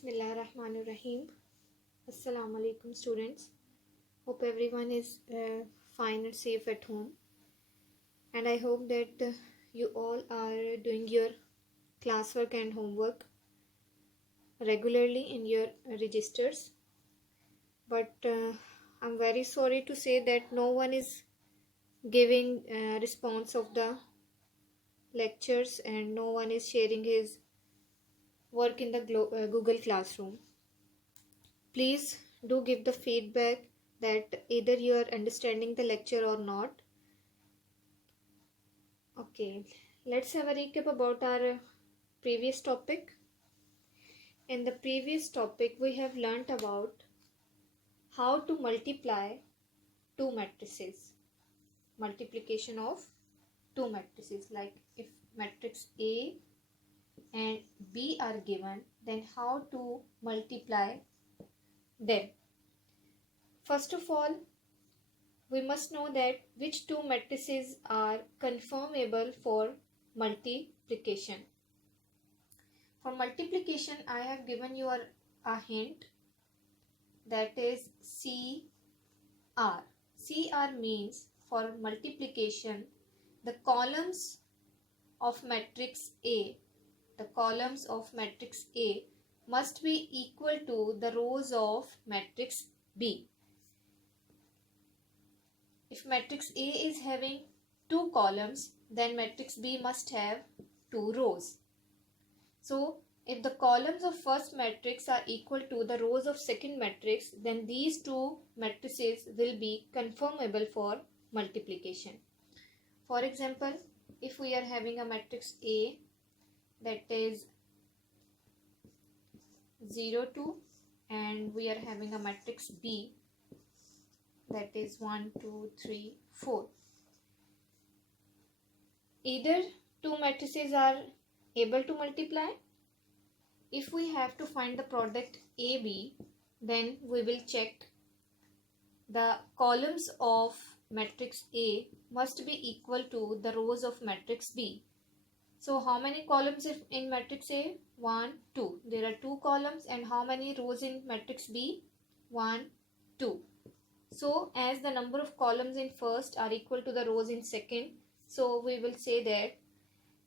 Bismillahirrahmanirrahim. Assalamu alaikum students. Hope everyone is fine and safe at home. And I hope that you all are doing your classwork and homework regularly in your registers. But I'm very sorry to say that no one is giving response of the lectures and no one is sharing his work in the Google Classroom. Please do give the feedback that either you are understanding the lecture or not. Okay, let's have a recap about our previous topic. In the previous topic, we have learnt about how to multiply two matrices. Multiplication of two matrices, like if matrix A and B are given, then how to multiply them. First of all, we must know that which two matrices are conformable for multiplication. For multiplication, I have given you a hint, that is CR. CR means for multiplication, the columns of matrix A, must be equal to the rows of matrix B. If matrix A is having two columns, then matrix B must have two rows. So, if the columns of first matrix are equal to the rows of second matrix, then these two matrices will be conformable for multiplication. For example, if we are having a matrix A that is 0, 2, and we are having a matrix B that is 1, 2, 3, 4. Either two matrices are able to multiply. If we have to find the product AB, then we will check the columns of matrix A must be equal to the rows of matrix B. So how many columns in matrix A? 1, 2. There are two columns. And how many rows in matrix B? 1, 2. So as the number of columns in first are equal to the rows in second, so we will say that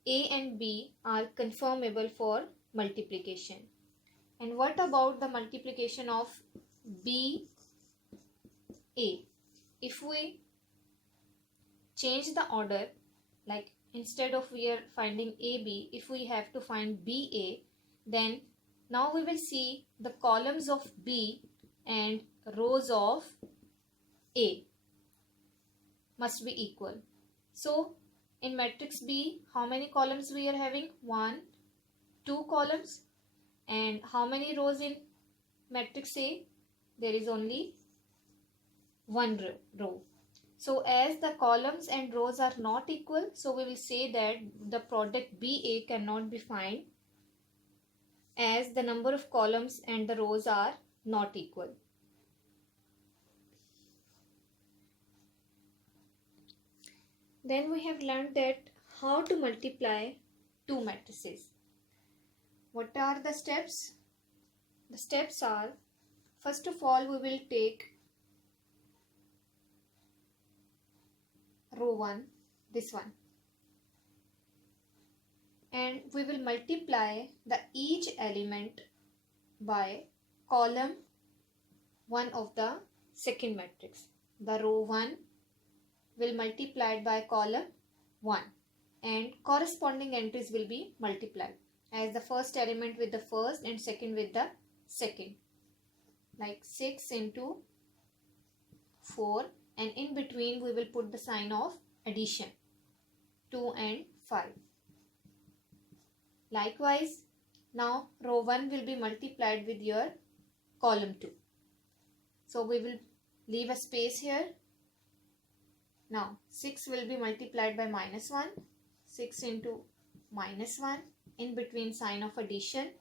A and B are conformable for multiplication. And what about the multiplication of B A? If we change the order, like instead of we are finding AB, if we have to find BA, then now we will see the columns of B and rows of A must be equal. So in matrix B, how many columns we are having? 1, 2 columns. And how many rows in matrix A? There is only one row. So as the columns and rows are not equal, so we will say that the product BA cannot be found, as the number of columns and the rows are not equal. Then we have learned that how to multiply two matrices. What are the steps? The steps are, first of all, we will take row 1, this one, and we will multiply the each element by column 1 of the second matrix. The row 1 will multiply by column 1 and corresponding entries will be multiplied, as the first element with the first and second with the second, like 6 into 4, and in between we will put the sign of addition, 2 and 5. Likewise, now row 1 will be multiplied with your column 2. So we will leave a space here. Now 6 will be multiplied by -1, 6 into -1, in between sign of addition,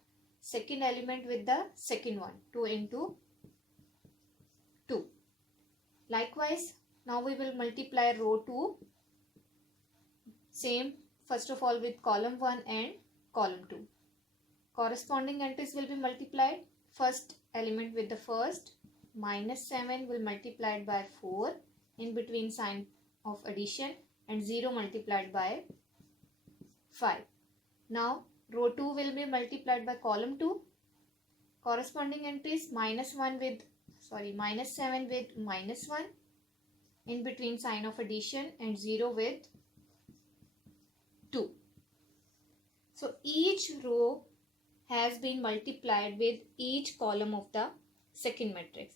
second element with the second one, 2 into 2. Likewise, now we will multiply row 2, same first of all with column 1 and column 2. corresponding entries will be multiplied. First element with the first, minus 7 will multiplied by 4 in between sign of addition, and 0 multiplied by 5. Now row 2 will be multiplied by column 2. Corresponding entries, minus 7 with minus 1 in between sign of addition, and 0 with 2. So each row has been multiplied with each column of the second matrix.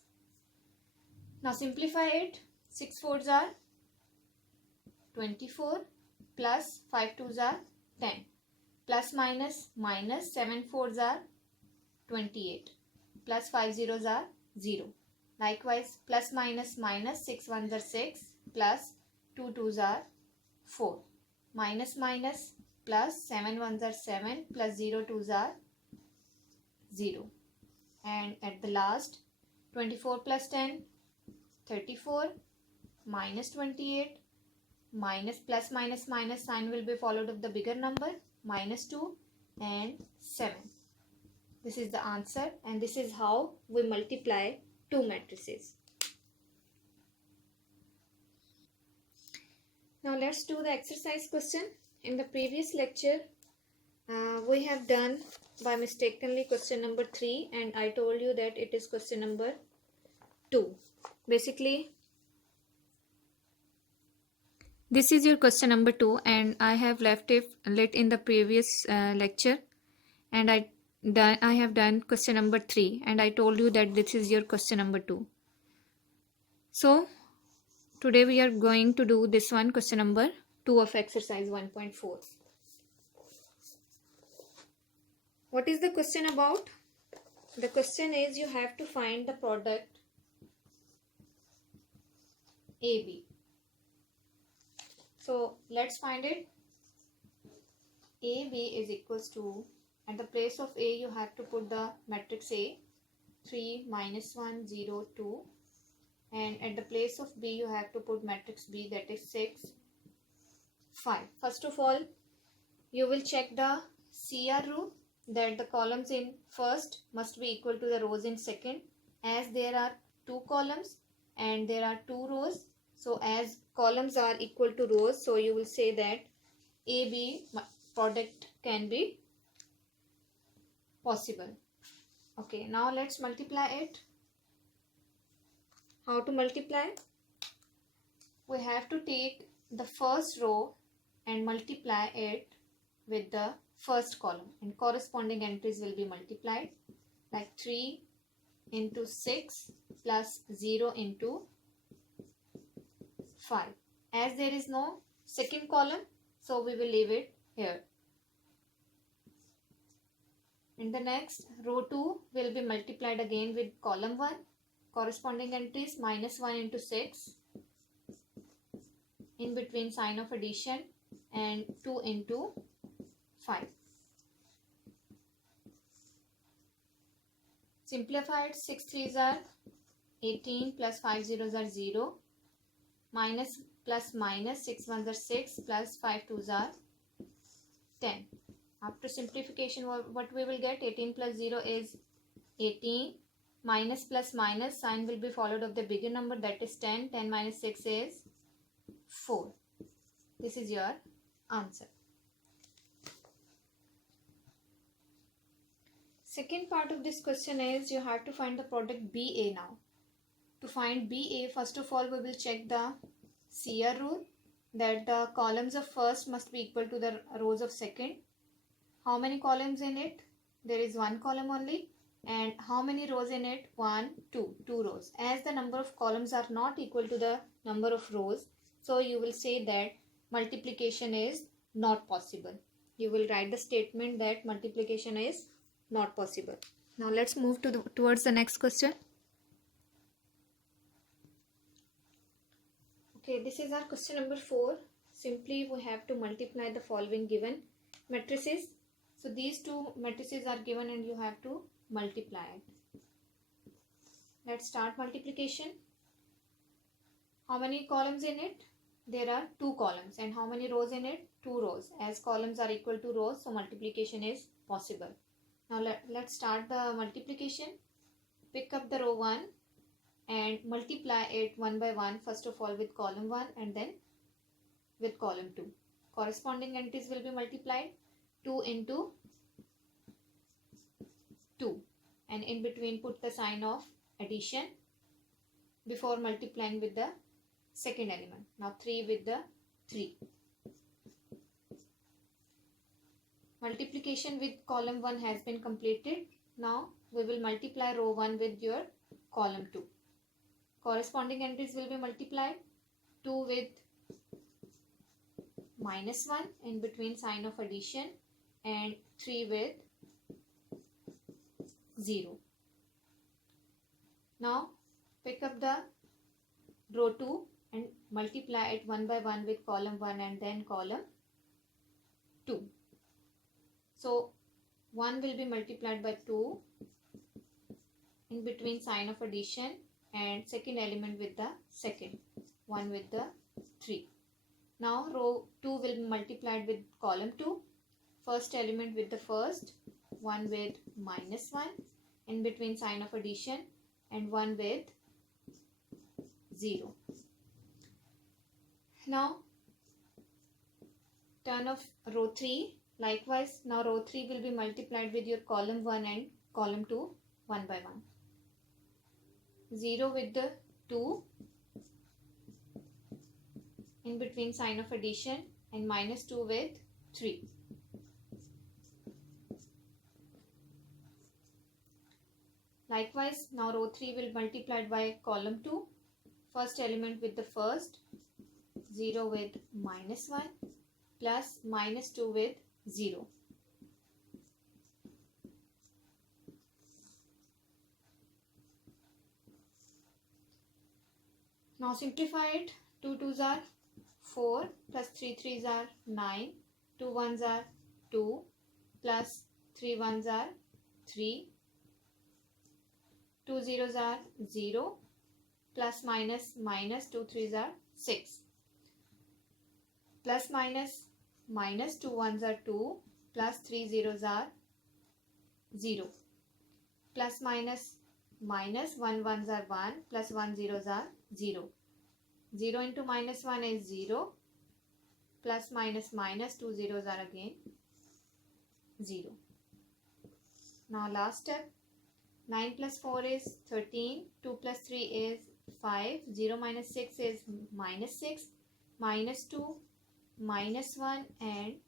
Now simplify it. 6 fours are 24 plus 5 twos are 10. Plus minus 7 fours are 28. Plus 5 zeros are 0. Likewise, plus minus 6 ones are 6. Plus 2 twos are 4. Minus plus 7 ones are 7. Plus 0 twos are 0. And at the last, 24 plus 10, 34. Minus 28. Minus plus minus sign will be followed of the bigger number, minus 2 and 7. This is the answer, and this is how we multiply two matrices. Now let's do the exercise question. In the previous lecture, we have done by mistakenly question number 3, and I told you that it is question number 2. Basically, this is your question number 2, and I have left it in the previous lecture, and I have done question number 3, and I told you that this is your question number 2. So today we are going to do this one, question number 2 of exercise 1.4. What is the question about? The question is, you have to find the product AB. So let's find it. AB is equals to, at the place of A you have to put the matrix A, 3, minus 1, 0, 2, and at the place of B you have to put matrix B, that is 6, 5. First of all, you will check the CR rule, that the columns in first must be equal to the rows in second, as there are 2 columns and there are 2 rows. So as columns are equal to rows, so you will say that AB product can be possible. Okay, now let's multiply it. How to multiply? We have to take the first row and multiply it with the first column, and corresponding entries will be multiplied, like 3 into 6 plus 0 into 5. As there is no second column, so we will leave it here. In the next, row 2 will be multiplied again with column 1. Corresponding entries, minus 1 into 6 in between sign of addition, and 2 into 5. Simplified, 6 threes are 18 plus 5 zeros are 0. Minus plus minus, 6 ones are 6 plus 5 twos are 10. After simplification, what we will get? 18 plus 0 is 18. Minus plus minus, sign will be followed of the bigger number, that is 10. 10 minus 6 is 4. This is your answer. Second part of this question is, you have to find the product BA now. To find BA, first of all we will check the CR rule, that the columns of first must be equal to the rows of second. How many columns in it? There is one column only. And how many rows in it? 1, 2 rows. As the number of columns are not equal to the number of rows, so you will say that multiplication is not possible. You will write the statement that multiplication is not possible. Now let's move towards the next question. Okay, this is our question number 4. Simply we have to multiply the following given matrices. So these two matrices are given and you have to multiply it. Let's start multiplication. How many columns in it? There are 2 columns. And how many rows in it? 2 rows. As columns are equal to rows, so multiplication is possible. Now let's start the multiplication. Pick up the row 1 and multiply it one by one, first of all with column 1 and then with column 2. Corresponding entries will be multiplied. 2 into 2, and in between put the sign of addition before multiplying with the second element. Now 3 with the 3. Multiplication with column 1 has been completed. Now we will multiply row 1 with your column 2. Corresponding entries will be multiplied. 2 with -1 in between sign of addition and 3 with 0. Now pick up the row 2 and multiply it one by one with column 1 and then column 2. So 1 will be multiplied by 2 in between sign of addition and second element with the second, 1 with the 3. Now row 2 will be multiplied with column 2, first element with the first, 1 with -1 in between sign of addition and 1 with 0. Now turn off row 3. Likewise, now row 3 will be multiplied with your column 1 and column 2 one by one. 0 with the 2 in between sign of addition and -2 with 3. Likewise, now row 3 will be multiplied by column 2, first element with the first, 0 with -1 plus -2 with 0. Now simplify it. 2 2s are 4 plus 3 3s are 9, 2 1s are 2 plus 3 1s are 3, 2 zeros are 0 plus minus 2 3s are 6, plus minus 2 1s are 2 plus 3 zeros are 0, plus minus 1 1s are 1 plus 1 zeros are 0. 0 into -1 is 0, plus minus 2 zeros are again 0. Now last step. 9 plus 4 is 13, 2 plus 3 is 5, 0 minus 6 is -6, -2, -1 and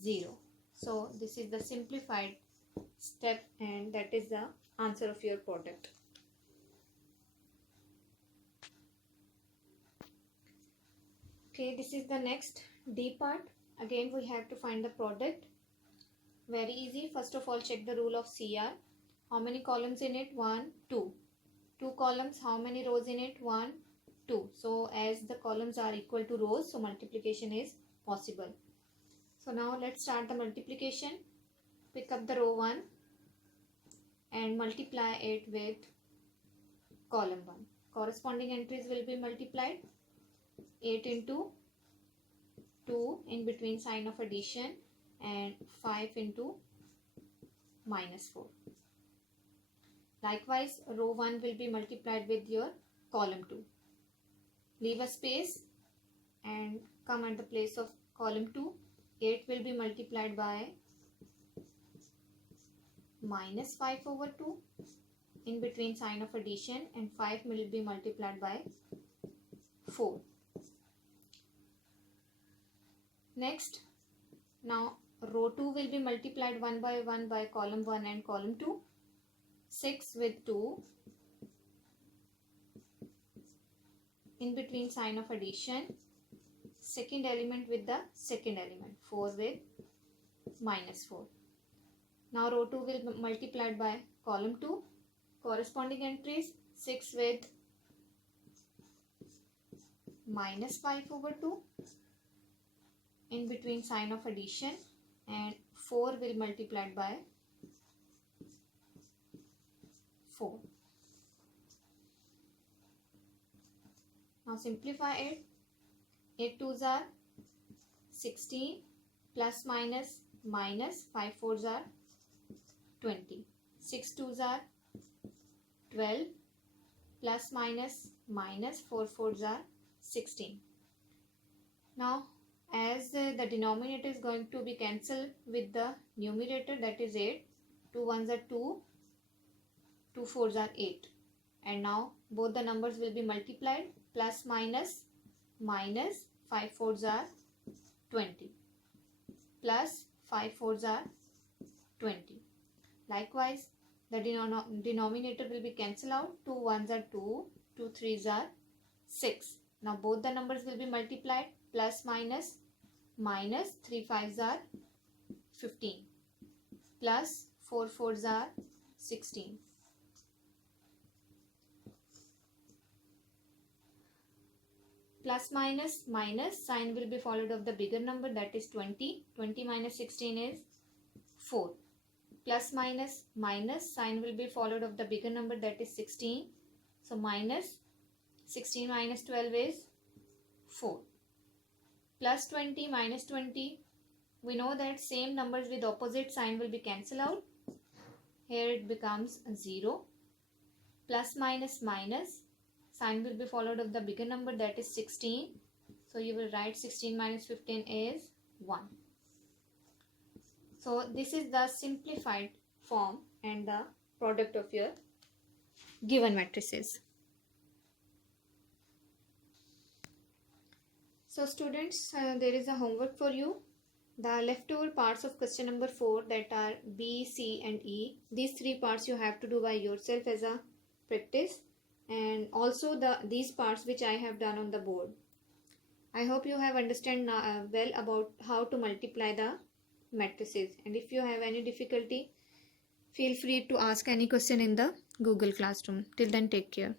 0. So this is the simplified step and that is the answer of your product. Okay, this is the next D part. Again we have to find the product. Very easy. First of all, check the rule of CR. How many columns in it? 1, 2. 2 columns. How many rows in it? 1, 2. So as the columns are equal to rows, so multiplication is possible. So now let's start the multiplication. Pick up the row 1 and multiply it with column 1. Corresponding entries will be multiplied. 8 into 2 in between sign of addition and 5 into -4. Likewise, row 1 will be multiplied with your column 2. Leave a space and come at the place of column 2. 8 will be multiplied by -5 over 2 in between sign of addition and 5 will be multiplied by 4. Next, now row 2 will be multiplied one by one by column 1 and column 2. 6 with 2 in between sign of addition, second element with the second element, 4 with -4. Now row 2 will be multiplied by column 2. Corresponding entries, 6 with -5 over 2 in between sign of addition and 4 will multiplied by 4. Now simplify it. 8 2s are 16 plus minus 5 4s are 20. 6 2s are 12 plus minus minus 4 4s are 16. Now as the denominator is going to be cancelled with the numerator, that is 8. 2 1s are 2, 2 4s are 8. And now both the numbers will be multiplied. Plus minus minus 5 4s are 20. Plus 5 4s are 20. Likewise, the denominator will be cancelled out. 2 1s are 2, 2 3s are 6. Now both the numbers will be multiplied. Plus minus minus 3 5s are 15. Plus 4 4s are 16. Plus minus minus sign will be followed of the bigger number, that is 20. 20 minus 16 is 4. Plus minus minus sign will be followed of the bigger number, that is 16. So minus 16 minus 12 is 4. Plus 20 minus 20. We know that same numbers with opposite sign will be cancelled out. Here it becomes 0. Plus minus minus sign will be followed of the bigger number, that is 16. So you will write 16 minus 15 is 1. So this is the simplified form and the product of your given matrices. So students, there is a homework for you. The leftover parts of question number 4, that are B, C and E. These 3 parts you have to do by yourself as a practice, and also these parts which I have done on the board. I hope you have understood well about how to multiply the matrices, and if you have any difficulty, feel free to ask any question in the Google Classroom. Till then, take care.